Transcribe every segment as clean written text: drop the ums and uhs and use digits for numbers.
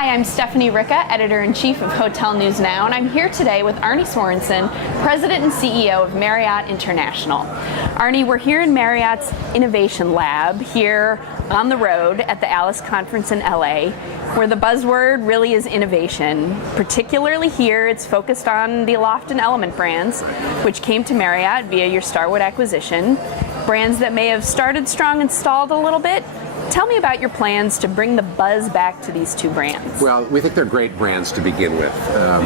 Hi, I'm Stephanie Ricca, Editor-in-Chief of Hotel News Now, and I'm here today with Arne Sorenson, President and CEO of Marriott International. Arne, we're here in Marriott's Innovation Lab here on the road at the ALIS conference in LA, where the buzzword really is innovation. Particularly here, it's focused on the Aloft and Element brands, which came to Marriott via your Starwood acquisition. Brands that may have started strong and stalled a little bit. Tell me about your plans to bring the buzz back to these two brands. Well, we think they're great brands to begin with,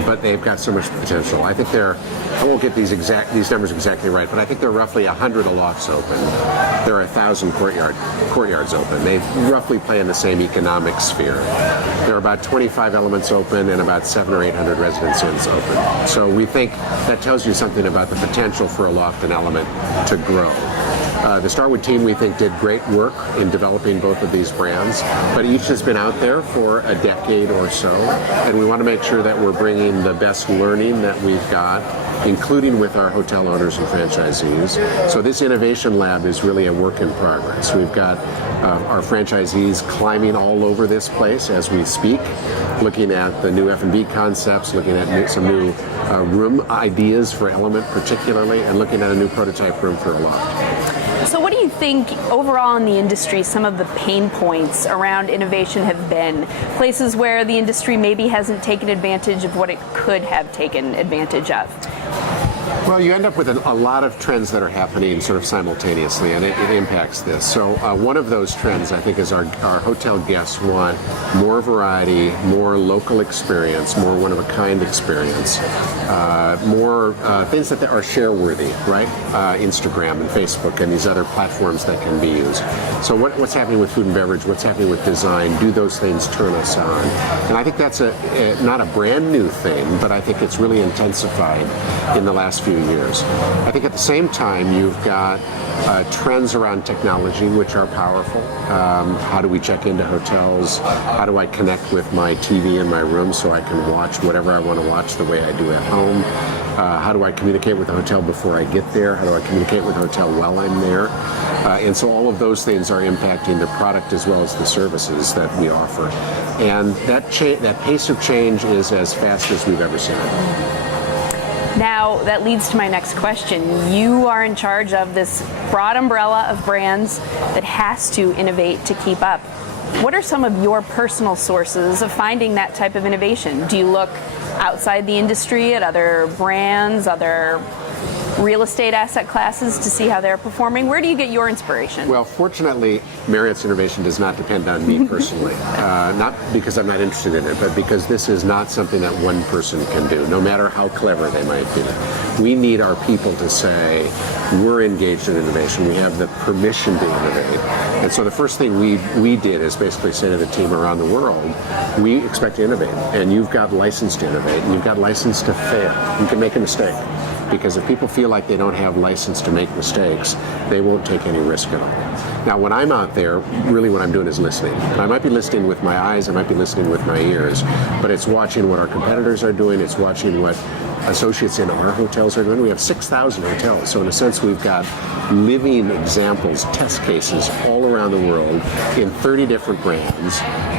but they've got so much potential. I think I won't get these numbers exactly right, but I think there are roughly 100 Alofts open. There are 1,000 courtyards open. They roughly play in the same economic sphere. There are about 25 Elements open and about 700 or 800 Residence Inns open. So we think that tells you something about the potential for Aloft and Element to grow. The Starwood team, we think, did great work in developing both of these brands, but each has been out there for a decade or so, and we want to make sure that we're bringing the best learning that we've got, including with our hotel owners and franchisees. So this innovation lab is really a work in progress. We've got our franchisees climbing all over this place as we speak, looking at the new F&B concepts, looking at some new room ideas for Element particularly, and looking at a new prototype room for Aloft. So what do you think overall in the industry some of the pain points around innovation have been? Places where the industry maybe hasn't taken advantage of what it could have taken advantage of? Well, you end up with a lot of trends that are happening sort of simultaneously, and it impacts this. So one of those trends, I think, is our hotel guests want more variety, more local experience, more one-of-a-kind experience, more things that are share-worthy, right? Instagram and Facebook and these other platforms that can be used. So what's happening with food and beverage, what's happening with design, do those things turn us on? And I think that's not a brand new thing, but I think it's really intensified in the last few years. I think at the same time you've got trends around technology which are powerful. How do we check into hotels? How do I connect with my TV in my room so I can watch whatever I want to watch the way I do at home? How do I communicate with the hotel before I get there? How do I communicate with the hotel while I'm there? And so all of those things are impacting the product as well as the services that we offer. And that pace of change is as fast as we've ever seen it. Now, that leads to my next question. You are in charge of this broad umbrella of brands that has to innovate to keep up. What are some of your personal sources of finding that type of innovation? Do you look outside the industry at other brands, other real estate asset classes to see how they're performing? Where do you get your inspiration? Well, fortunately, Marriott's innovation does not depend on me personally. Not because I'm not interested in it, but because this is not something that one person can do, no matter how clever they might be. We need our people to say, we're engaged in innovation. We have the permission to innovate. And so the first thing we did is basically say to the team around the world, we expect to innovate, and you've got license to innovate, and you've got license to fail. You can make a mistake. Because if people feel like they don't have license to make mistakes, they won't take any risk at all. Now, when I'm out there, really what I'm doing is listening. And I might be listening with my eyes, I might be listening with my ears, but it's watching what our competitors are doing, it's watching what associates in our hotels are doing. We have 6,000 hotels, so in a sense we've got living examples, test cases all around the world in 30 different brands,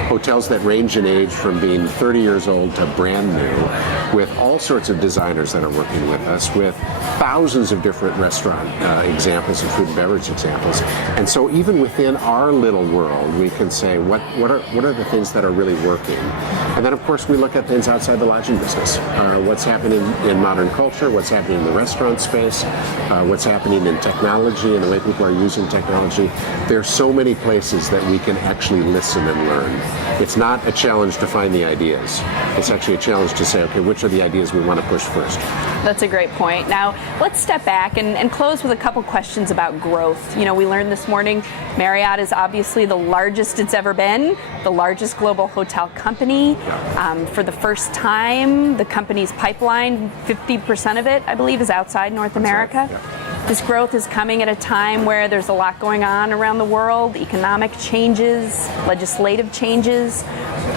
hotels that range in age from being 30 years old to brand new, with all sorts of designers that are working with us, with thousands of different restaurant examples and food and beverage examples. And so even within our little world, we can say what are the things that are really working. And then of course we look at things outside the lodging business. What's happening in modern culture, what's happening in the restaurant space, what's happening in technology and the way people are using technology. There are so many places that we can actually listen and learn. It's not a challenge to find the ideas. It's actually a challenge to say, okay, which are the ideas we want to push first? That's a great point. Now, let's step back and close with a couple questions about growth. You know, we learned this morning Marriott is obviously the largest it's ever been, the largest global hotel company. For the first time, the company's pipeline, 50% of it, I believe, is outside North America. This growth is coming at a time where there's a lot going on around the world, economic changes, legislative changes.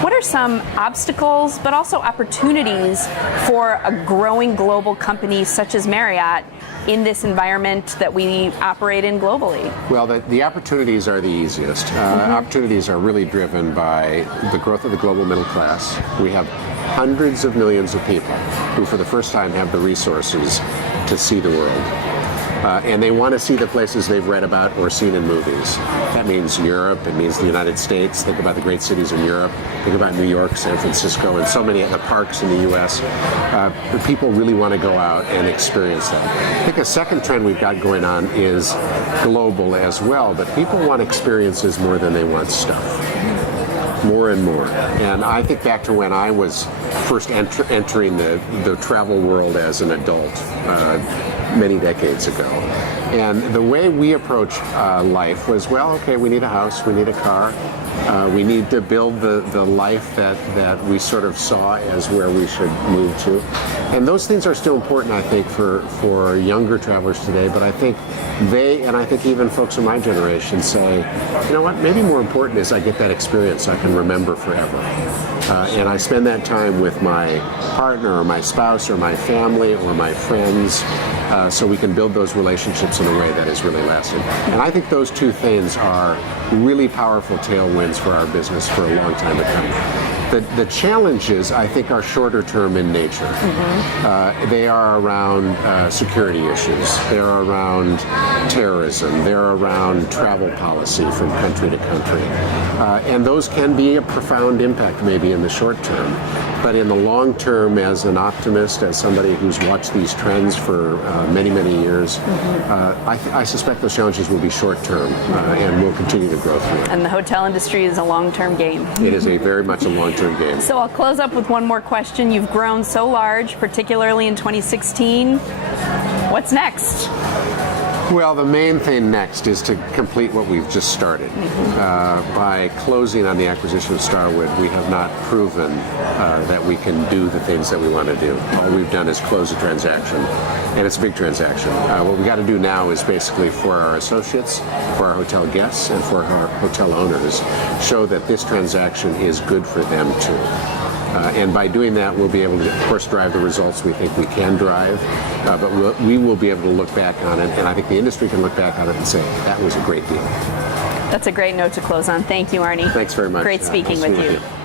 What are some obstacles, but also opportunities for a growing global company such as Marriott in this environment that we operate in globally? Well, the opportunities are the easiest. Opportunities are really driven by the growth of the global middle class. We have hundreds of millions of people who for the first time have the resources to see the world. And they want to see the places they've read about or seen in movies. That means Europe, it means the United States. Think about the great cities in Europe. Think about New York, San Francisco, and so many of the parks in the U.S. People really want to go out and experience that. I think a second trend we've got going on is global as well, but people want experiences more than they want stuff. More and more. And I think back to when I was first entering the travel world as an adult many decades ago. And the way we approach life was, well, okay, we need a house, we need a car, we need to build the life that we sort of saw as where we should move to. And those things are still important, I think, for younger travelers today, but I think they, and I think even folks in my generation say, you know what, maybe more important is I get that experience I can remember forever. And I spend that time with my partner or my spouse or my family or my friends so we can build those relationships in a way that is really lasting. And I think those two things are really powerful tailwinds for our business for a long time to come. The challenges, I think, are shorter term in nature. They are around security issues. They're around terrorism. They're around travel policy from country to country. And those can be a profound impact maybe in the short term. But in the long term, as an optimist, as somebody who's watched these trends for many, many years, I suspect those challenges will be short term and will continue to grow through it. And the hotel industry is a long-term game. It is very much a long-term game. So I'll close up with one more question. You've grown so large, particularly in 2016. What's next? Well, the main thing next is to complete what we've just started. By closing on the acquisition of Starwood, we have not proven that we can do the things that we want to do. All we've done is close a transaction, and it's a big transaction. What we got to do now is basically for our associates, for our hotel guests, and for our hotel owners, show that this transaction is good for them too. And by doing that, we'll be able to, of course, drive the results we think we can drive, but we will be able to look back on it, and I think the industry can look back on it and say, that was a great deal. That's a great note to close on. Thank you, Arne. Thanks very much. Great speaking Nice with to meet you.